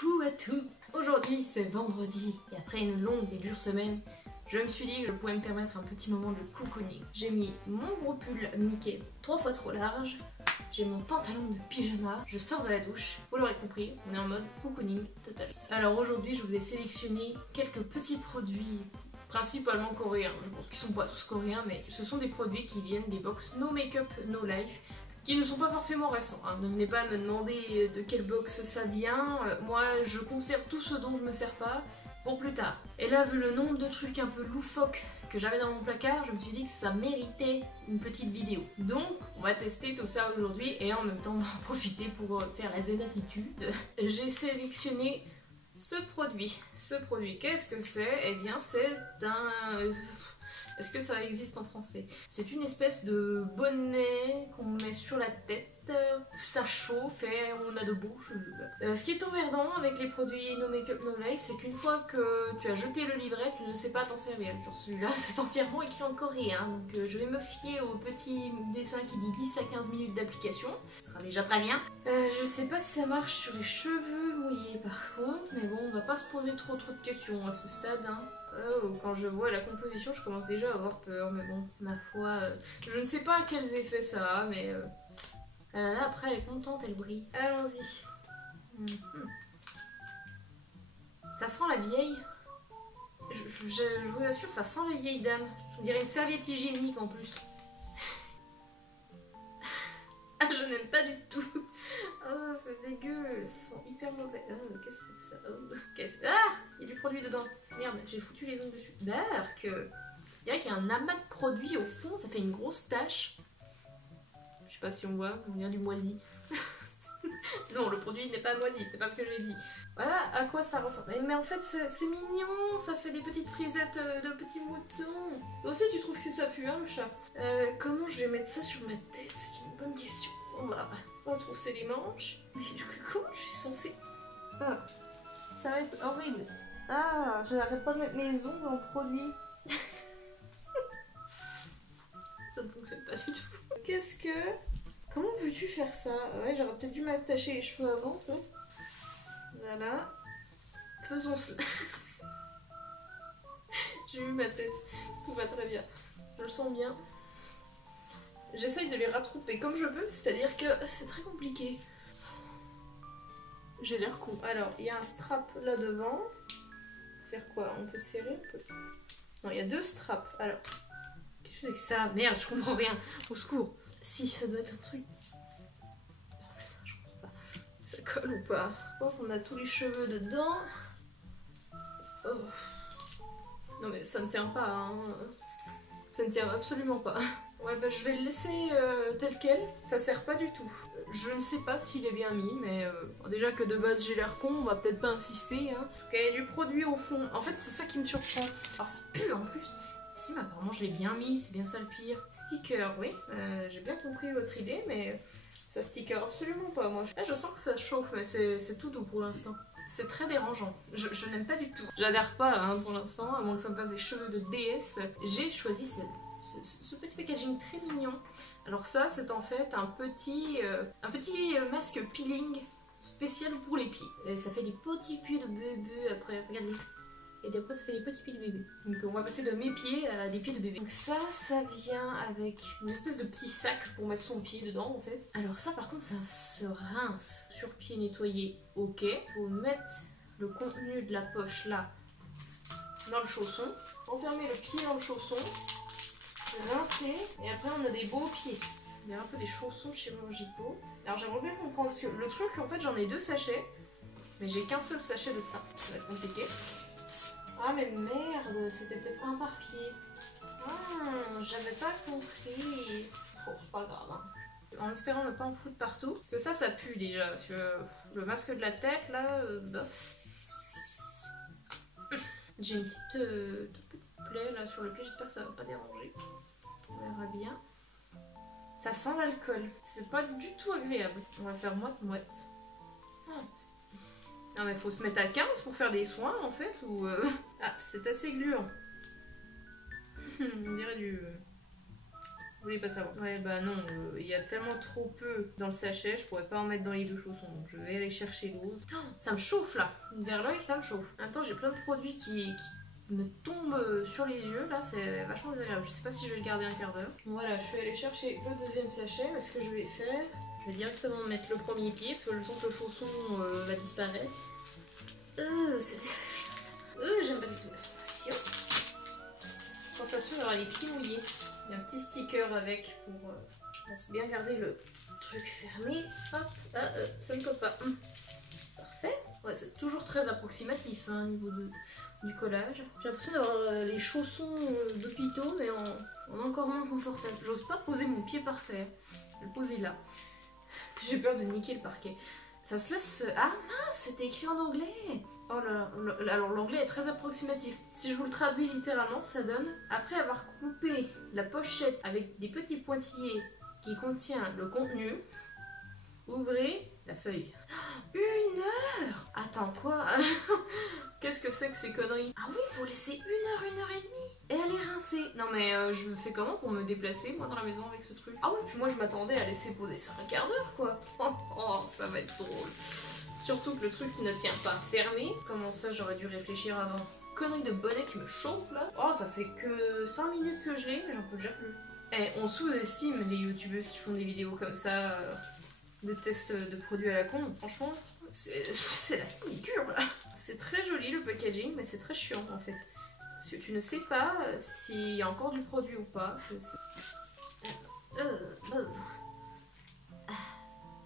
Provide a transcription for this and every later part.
Coucou à tous. Aujourd'hui c'est vendredi et après une longue et dure semaine, je me suis dit que je pouvais me permettre un petit moment de cocooning. J'ai mis mon gros pull Mickey 3 fois trop large, j'ai mon pantalon de pyjama, je sors de la douche, vous l'aurez compris, on est en mode cocooning total. Alors aujourd'hui je vous ai sélectionné quelques petits produits principalement coréens, je pense qu'ils sont pas tous coréens mais ce sont des produits qui viennent des box No Makeup No Life qui ne sont pas forcément récents, hein. Ne venez pas me demander de quelle box ça vient, moi je conserve tout ce dont je me sers pas pour plus tard. Et là vu le nombre de trucs un peu loufoques que j'avais dans mon placard, je me suis dit que ça méritait une petite vidéo. Donc on va tester tout ça aujourd'hui et en même temps on va en profiter pour faire la zen attitude. J'ai sélectionné ce produit. Ce produit, qu'est-ce que c'est? Eh bien c'est un... Est-ce que ça existe en français? C'est une espèce de bonnet qu'on met sur la tête, ça chauffe et on a de beaux cheveux. Ce qui est emmerdant avec les produits No Makeup No Life, c'est qu'une fois que tu as jeté le livret, tu ne sais pas t'en servir. Genre celui-là, c'est entièrement écrit en coréen, donc je vais me fier au petit dessin qui dit 10 à 15 minutes d'application. Ce sera déjà très bien. Je sais pas si ça marche sur les cheveux mouillés par contre, mais bon, on va pas se poser trop de questions à ce stade, hein. Quand je vois la composition, je commence déjà à avoir peur, mais bon, ma foi, je ne sais pas quels effets ça a, mais là après elle est contente, elle brille. Allons-y. Ça sent la vieille. Je vous assure, ça sent la vieille dame. Je dirais une serviette hygiénique en plus. Ah, je n'aime pas du tout. Oh, c'est dégueu. Ça sent hyper mauvais. Oh, qu'est-ce que c'est que ça? Ah, il y a du produit dedans. Merde, j'ai foutu les ongles dessus. Dark. Je dirais qu'il y a un amas de produits au fond. Ça fait une grosse tache. Je sais pas si on voit. On dirait du moisi. Non, le produit n'est pas moisi. C'est pas ce que j'ai dit. Voilà à quoi ça ressemble. Mais en fait, c'est mignon. Ça fait des petites frisettes de petits moutons. Toi aussi, tu trouves que ça pue, hein, le chat? Comment je vais mettre ça sur ma tête? C'est une bonne question. On va retrousser les manches. Mais comment je suis censée... Ah, ça va être horrible. Ah, je n'arrête pas de mettre mes ongles en produit. Ça ne fonctionne pas du tout. Qu'est-ce que... Comment veux-tu faire ça? Ouais, j'aurais peut-être dû m'attacher les cheveux avant. Voilà. Faisons cela. J'ai eu ma tête. Tout va très bien. Je le sens bien. J'essaye de les rattraper comme je peux, c'est-à-dire que c'est très compliqué. J'ai l'air con. Alors, il y a un strap là devant. Faut faire quoi? On peut serrer? On peut... Non, il y a deux straps. Alors, qu'est-ce que c'est que ça? Merde, je comprends rien. Au secours. Si, ça doit être un truc. Oh putain, je comprends pas. Ça colle ou pas? Je crois qu'on a tous les cheveux dedans. Oh. Non mais ça ne tient pas, hein. Ça ne tient absolument pas. Ouais, bah je vais le laisser tel quel, ça sert pas du tout. Je ne sais pas s'il est bien mis, mais déjà que de base j'ai l'air con, on va peut-être pas insister, hein. En tout cas, il y a du produit au fond. En fait, c'est ça qui me surprend. Alors ça pue en plus. Si, mais apparemment je l'ai bien mis, c'est bien ça le pire. Sticker, oui, j'ai bien compris votre idée, mais ça sticker absolument pas, moi. Là, je sens que ça chauffe, mais c'est tout doux pour l'instant. C'est très dérangeant. Je n'aime pas du tout. J'adhère pas, hein, pour l'instant, à moins que ça me fasse des cheveux de déesse. J'ai choisi ce petit packaging très mignon. Alors ça, c'est en fait un petit masque peeling spécial pour les pieds. Et ça fait des petits pieds de bébé après, regardez. Et après ça fait des petits pieds de bébé. Donc on va passer de mes pieds à des pieds de bébé. Donc ça vient avec une espèce de petit sac pour mettre son pied dedans en fait. Alors ça par contre ça se rince sur pied nettoyé, ok. Vous mettez le contenu de la poche là dans le chausson. Enfermez le pied dans le chausson. Rincer et après on a des beaux pieds. Il y a un peu des chaussons chirurgicaux. Alors j'aimerais bien comprendre parce que le truc en fait j'en ai 2 sachets. Mais j'ai qu'un seul sachet de ça. Ça va être compliqué. Ah mais merde, c'était peut-être un par pied. Ah, j'avais pas compris. Bon, c'est pas grave, hein. En espérant ne pas en foutre partout. Parce que ça pue déjà. Sur le masque de la tête, là, j'ai une toute petite plaie là sur le pied. J'espère que ça va pas déranger. On verra bien. Ça sent l'alcool. C'est pas du tout agréable. On va faire moite-moite. Ah, non mais faut se mettre à 15 pour faire des soins en fait ou Ah c'est assez gluant. On dirait Vous voulez pas savoir. Ouais, bah non, il y a tellement trop peu dans le sachet, je pourrais pas en mettre dans les deux chaussons. Donc je vais aller chercher l'autre. Oh, ça me chauffe là. Vers l'œil, ça me chauffe. En même temps, j'ai plein de produits qui me tombent sur les yeux. Là, c'est vachement désagréable. Je sais pas si je vais le garder un quart d'heure. Voilà, je vais aller chercher le deuxième sachet. Mais ce que je vais faire, je vais directement mettre le premier pied parce que je sens que le chausson va disparaître. J'aime pas du tout la sensation. Sensation d'avoir les pieds mouillés. Il y a un petit sticker avec pour, je pense, bien garder le truc fermé. Hop, ça ne colle pas. Parfait. Ouais, c'est toujours très approximatif hein, au niveau du collage. J'ai l'impression d'avoir les chaussons d'hôpitaux, mais en encore moins confortable. J'ose pas poser mon pied par terre. Je vais le poser là. J'ai peur de niquer le parquet. Ça se laisse... Ah mince, c'était écrit en anglais. Oh là, alors l'anglais est très approximatif. Si je vous le traduis littéralement, ça donne: après avoir coupé la pochette avec des petits pointillés qui contient le contenu, ouvrez la feuille. 1 heure! Attends, quoi? Qu'est-ce que c'est que ces conneries? Ah oui, il faut laisser 1 heure, 1 heure et demie et aller rincer. Non mais je fais comment pour me déplacer moi dans la maison avec ce truc? Ah ouais, puis moi je m'attendais à laisser poser ça un quart d'heure quoi. Oh, ça va être drôle. Surtout que le truc ne tient pas fermé. Comment ça, j'aurais dû réfléchir avant? Connerie de bonnet qui me chauffe là. Oh, ça fait que 5 minutes que je l'ai, mais j'en peux déjà plus. Eh, on sous-estime les youtubeuses qui font des vidéos comme ça, de tests de produits à la con. Franchement, c'est la sinicure là. C'est très joli le packaging, mais c'est très chiant en fait. Parce que tu ne sais pas s'il y a encore du produit ou pas.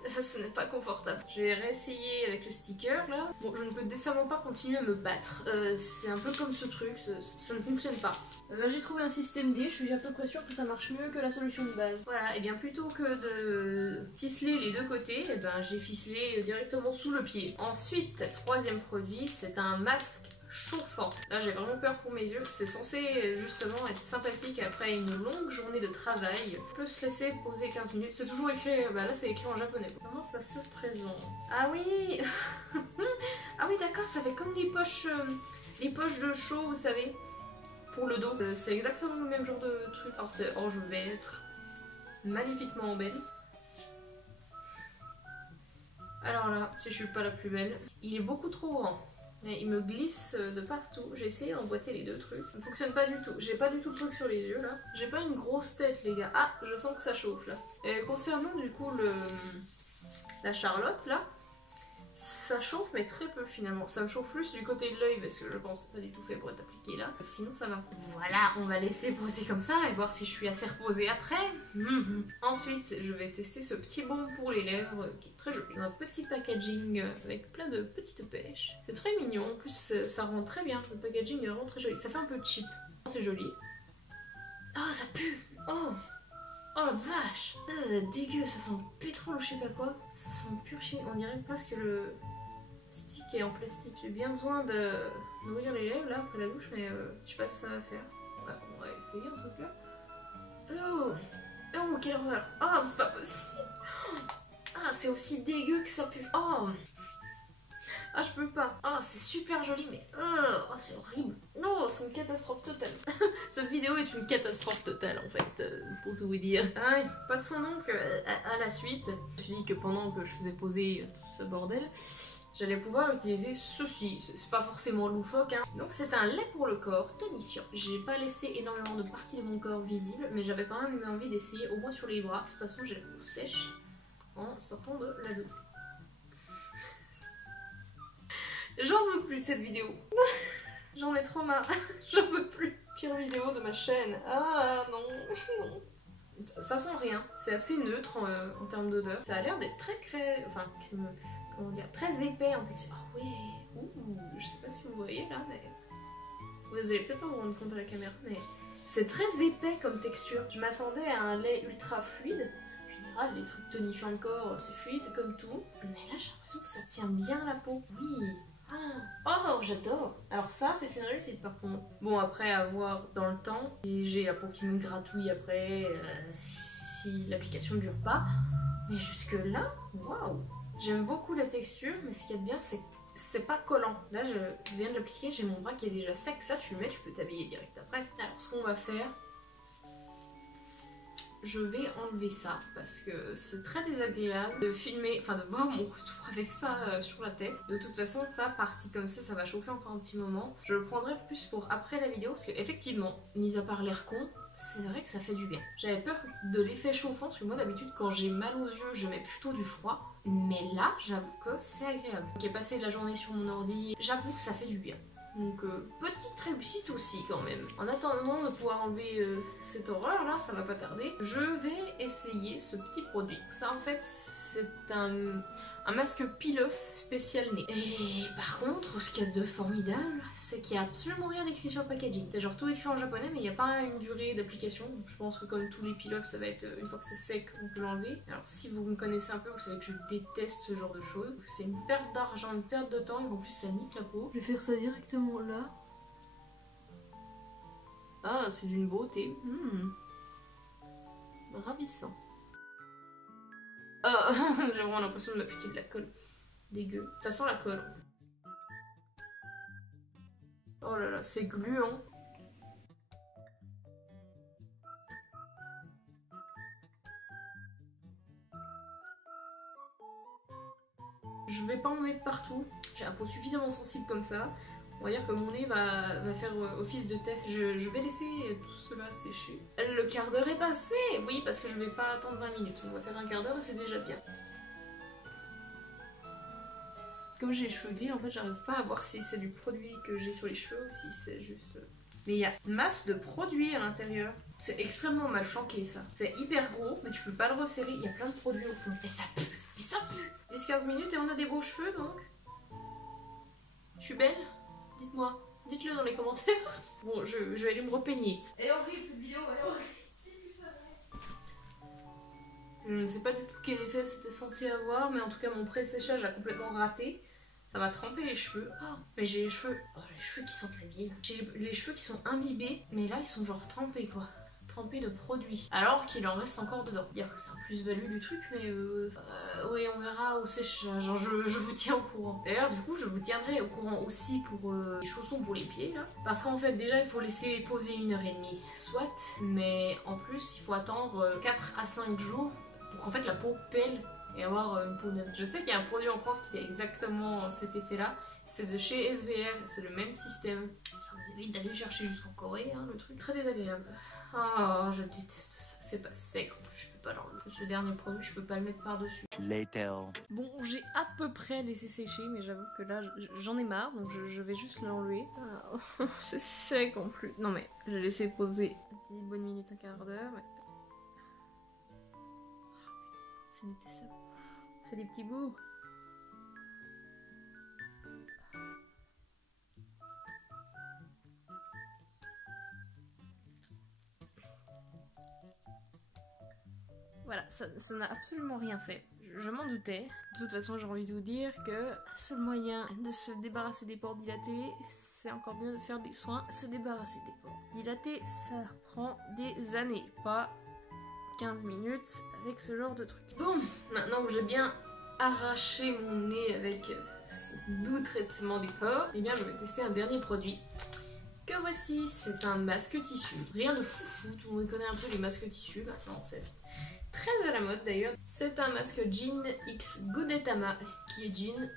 Ça, ce n'est pas confortable. Je vais réessayer avec le sticker là. Bon, je ne peux décemment pas continuer à me battre. C'est un peu comme ce truc, ça ne fonctionne pas. Là, j'ai trouvé un système D, je suis à peu près sûre que ça marche mieux que la solution de base. Voilà, et bien plutôt que de ficeler les deux côtés, eh ben, j'ai ficelé directement sous le pied. Ensuite, troisième produit, c'est un masque chauffant. Là j'ai vraiment peur pour mes yeux. C'est censé justement être sympathique après une longue journée de travail. On peut se laisser poser 15 minutes. C'est toujours écrit, bah là c'est écrit en japonais. Comment ça se présente? Ah oui. Ah oui d'accord, ça fait comme les poches de chaud, vous savez, pour le dos. C'est exactement le même genre de truc. Alors je vais être magnifiquement belle. Alors là, si je suis pas la plus belle, il est beaucoup trop grand. Il me glisse de partout. J'ai essayé d'emboîter les deux trucs. Ça ne fonctionne pas du tout. J'ai pas du tout le truc sur les yeux là. J'ai pas une grosse tête les gars. Ah, je sens que ça chauffe là. Et concernant du coup la Charlotte là, ça chauffe mais très peu finalement. Ça me chauffe plus du côté de l'œil parce que je pense pas du tout fait pour être appliqué là. Sinon ça va. Voilà, on va laisser poser comme ça et voir si je suis assez reposée après. Ensuite, je vais tester ce petit baume pour les lèvres qui est très joli. Un petit packaging avec plein de petites pêches. C'est très mignon. En plus, ça rend très bien. Le packaging est vraiment très joli. Ça fait un peu cheap. C'est joli. Oh, ça pue. Oh la vache. Dégueu, ça sent pétrole ou je sais pas quoi. Ça sent pur chimie. On dirait presque que le stick est en plastique. J'ai bien besoin de nourrir les lèvres là après la douche, mais je sais pas si ça va faire. Ouais, on va essayer en tout cas. Oh, quelle horreur. Ah, c'est pas possible. Ah, c'est aussi dégueu que ça pue. Oh. Ah, je peux pas. Ah, c'est super joli, mais oh, c'est horrible. Non, c'est une catastrophe totale. Cette vidéo est une catastrophe totale, en fait, pour tout vous dire. Ah, passons donc à la suite. Je me suis dit que pendant que je faisais poser tout ce bordel, j'allais pouvoir utiliser ceci. C'est pas forcément loufoque, hein. Donc c'est un lait pour le corps tonifiant. J'ai pas laissé énormément de parties de mon corps visibles, mais j'avais quand même eu envie d'essayer, au moins sur les bras. De toute façon, j'ai la peau sèche en sortant de la douche. J'en veux plus de cette vidéo. J'en ai trop marre. J'en veux plus. Pire vidéo de ma chaîne. Ah non, non. Ça sent rien. C'est assez neutre en termes d'odeur. Ça a l'air d'être comment dire, très épais en texture. Ah ouais. Ouh, je sais pas si vous voyez là, mais vous allez peut-être pas vous rendre compte à la caméra, mais c'est très épais comme texture. Je m'attendais à un lait ultra fluide. Les trucs tonifiants le corps, c'est fluide comme tout. Mais là, j'ai l'impression que ça tient bien la peau. Oui. Oh, j'adore. Alors ça, c'est une réussite par contre. Bon, après, à voir dans le temps. Et j'ai la peau qui me gratouille après, si l'application ne dure pas. Mais jusque là, waouh. J'aime beaucoup la texture, mais ce qu'il y a de bien, c'est pas collant. Là, je viens de l'appliquer, j'ai mon bras qui est déjà sec. Ça, tu le mets, tu peux t'habiller direct après. Alors, ce qu'on va faire... je vais enlever ça parce que c'est très désagréable de filmer, enfin de voir mon retour avec ça sur la tête. De toute façon, ça, parti comme ça va chauffer encore un petit moment. Je le prendrai plus pour après la vidéo parce que effectivement, mis à part l'air con, c'est vrai que ça fait du bien. J'avais peur de l'effet chauffant parce que moi d'habitude quand j'ai mal aux yeux, je mets plutôt du froid. Mais là, j'avoue que c'est agréable. J'ai passé la journée sur mon ordi, j'avoue que ça fait du bien. Donc petite réussite aussi quand même. En attendant de pouvoir enlever cette horreur là, ça va pas tarder, je vais essayer ce petit produit. Ça en fait c'est un masque peel-off spécial nez. Et par contre, ce qu'il y a de formidable, c'est qu'il n'y a absolument rien d'écrit sur le packaging. C'est genre tout écrit en japonais, mais il n'y a pas une durée d'application. Je pense que comme tous les peel-off, ça va être une fois que c'est sec, on peut l'enlever. Alors si vous me connaissez un peu, vous savez que je déteste ce genre de choses. C'est une perte d'argent, une perte de temps, et en plus ça nique la peau. Je vais faire ça directement là. Ah, c'est d'une beauté. Ravissant. Oh, j'ai vraiment l'impression de m'appliquer de la colle. Dégueu. Ça sent la colle. Oh là là, c'est gluant. Je vais pas en mettre partout. J'ai un peau suffisamment sensible comme ça. On va dire que mon nez va faire office de test. Je vais laisser tout cela sécher. Le quart d'heure est passé. Oui, parce que je vais pas attendre 20 minutes. On va faire un quart d'heure et c'est déjà bien. Comme j'ai les cheveux gris, en fait, j'arrive pas à voir si c'est du produit que j'ai sur les cheveux ou si c'est juste... Mais il y a masse de produits à l'intérieur. C'est extrêmement mal flanqué, ça. C'est hyper gros, mais tu peux pas le resserrer. Il y a plein de produits au fond. Mais ça pue. Mais ça pue. 10-15 minutes et on a des beaux cheveux, donc. Je suis belle? Dites-moi. Dites-le dans les commentaires. Bon, je vais aller me repeigner. Elle est horrible, cette vidéo. Elle est horrible. Si tu savais. Je ne sais pas du tout quel effet c'était censé avoir, mais en tout cas, mon pré-séchage a complètement raté. Ça m'a trempé les cheveux. Oh, mais j'ai les cheveux qui sentent la bile. J'ai les cheveux qui sont imbibés, mais là ils sont genre trempés quoi. Trempés de produits. Alors qu'il en reste encore dedans. Dire que c'est un plus-value du truc, mais oui, on verra au séchage. Genre, je vous tiens au courant. D'ailleurs, du coup, je vous tiendrai au courant aussi pour les chaussons pour les pieds là. Parce qu'en fait, déjà, il faut laisser poser 1h30. Soit, mais en plus, il faut attendre 4 à 5 jours pour qu'en fait la peau pèle et avoir une peau neuve. Je sais qu'il y a un produit en France qui a exactement cet effet là, c'est de chez SVR, c'est le même système. Ça vous évite d'aller chercher jusqu'en Corée, hein, le truc. Très désagréable. Oh, je déteste ça. C'est pas sec, en plus je peux pas l'enlever. Ce dernier produit, je peux pas le mettre par dessus. Later. Bon, j'ai à peu près laissé sécher, mais j'avoue que là j'en ai marre, donc je vais juste l'enlever. Ah, c'est sec en plus. Non mais, j'ai laissé poser 10 bonnes minutes, un quart d'heure, mais... C'est détestable. Ça fait des petits bouts. Voilà, ça n'a absolument rien fait. Je m'en doutais. De toute façon, j'ai envie de vous dire que le seul moyen de se débarrasser des pores dilatés, c'est encore bien de faire des soins. Se débarrasser des pores dilatés, ça prend des années, pas 15 minutes avec ce genre de truc. Bon, maintenant que j'ai bien arraché mon nez avec ce doux traitement des pores, eh bien je vais tester un dernier produit. Que voici, c'est un masque tissu. Rien de foufou, tout le monde connaît un peu les masques tissus maintenant, c'est très à la mode d'ailleurs. C'est un masque Jean X Gudetama, qui est jean.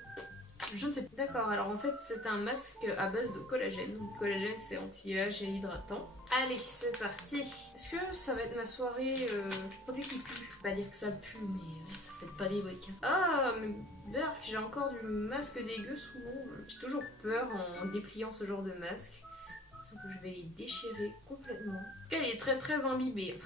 Je ne sais pas. D'accord, alors en fait c'est un masque à base de collagène. Le collagène c'est anti-âge et hydratant. Allez, c'est parti. Est-ce que ça va être ma soirée produit qui pue? Je peux pas dire que ça pue, mais ça fait pas des briques. Ah, mais berk, j'ai encore du masque dégueu sous l'ongle. J'ai toujours peur en dépliant ce genre de masque. Que je vais les déchirer complètement. En tout cas, il est très très imbibé.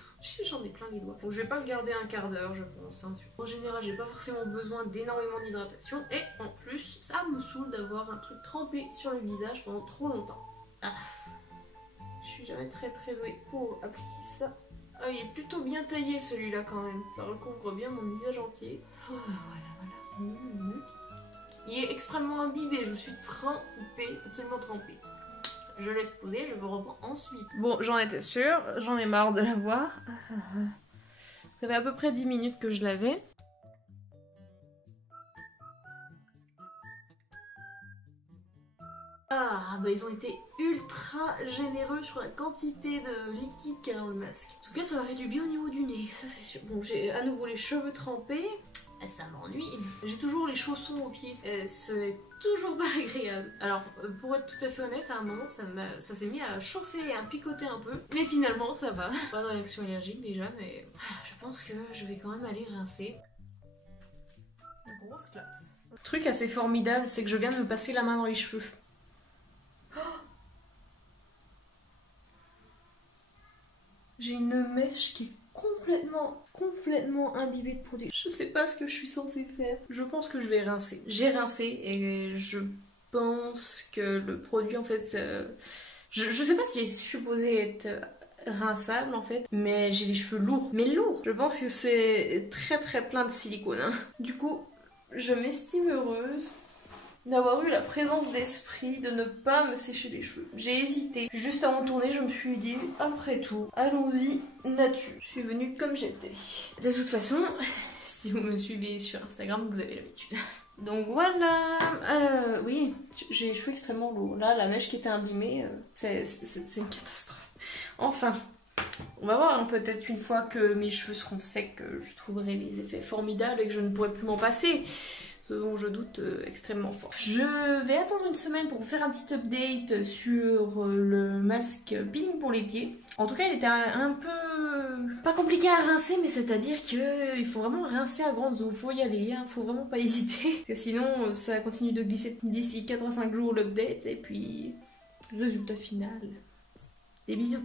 J'en ai plein les doigts. Donc je vais pas le garder un quart d'heure, je pense. Hein. En général, j'ai pas forcément besoin d'énormément d'hydratation. Et en plus, ça me saoule d'avoir un truc trempé sur le visage pendant trop longtemps. Ah. Je suis jamais très douée pour appliquer ça. Ah, il est plutôt bien taillé celui-là quand même. Ça recouvre bien mon visage entier. Oh, voilà. Il est extrêmement imbibé. Je suis trempée, absolument trempée. Je laisse poser, je vous reprends ensuite. Bon, j'en étais sûre, j'en ai marre de la voir. Ça fait à peu près 10 minutes que je l'avais. Ah, bah ils ont été ultra généreux sur la quantité de liquide qu'il y a dans le masque. En tout cas, ça m'a fait du bien au niveau du nez, ça c'est sûr. Bon, j'ai à nouveau les cheveux trempés. Ça m'ennuie. J'ai toujours les chaussons aux pieds. Ce n'est toujours pas agréable. Alors, pour être tout à fait honnête, à un moment, ça s'est mis à chauffer et à picoter un peu. Mais finalement, ça va. Pas de réaction allergique déjà, mais je pense que je vais quand même aller rincer. Grosse classe. Le truc assez formidable, c'est que je viens de me passer la main dans les cheveux. J'ai une mèche qui est complètement imbibée de produit. Je sais pas ce que je suis censée faire. Je pense que je vais rincer. J'ai rincé et je pense que le produit en fait... je sais pas s'il est supposé être rinçable en fait, mais j'ai les cheveux lourds. Mais lourds. Je pense que c'est très plein de silicone. Hein. Du coup, je m'estime heureuse d'avoir eu la présence d'esprit de ne pas me sécher les cheveux. J'ai hésité. Puis juste avant de tourner, je me suis dit, après tout, allons-y, nature. Je suis venue comme j'étais. De toute façon, si vous me suivez sur Instagram, vous avez l'habitude. Donc voilà, oui, j'ai les cheveux extrêmement lourds. Là, la mèche qui était imbimée, c'est une catastrophe. Enfin, on va voir, hein, peut-être une fois que mes cheveux seront secs, je trouverai les effets formidables et que je ne pourrai plus m'en passer. Ce dont je doute extrêmement fort. Je vais attendre une semaine pour vous faire un petit update sur le masque peeling pour les pieds. En tout cas, il était un peu... pas compliqué à rincer, mais c'est-à-dire qu'il faut vraiment rincer à grande eau. Faut y aller, hein, faut vraiment pas hésiter. Parce que sinon, ça continue de glisser d'ici 4 à 5 jours l'update. Et puis, résultat final. Des bisous.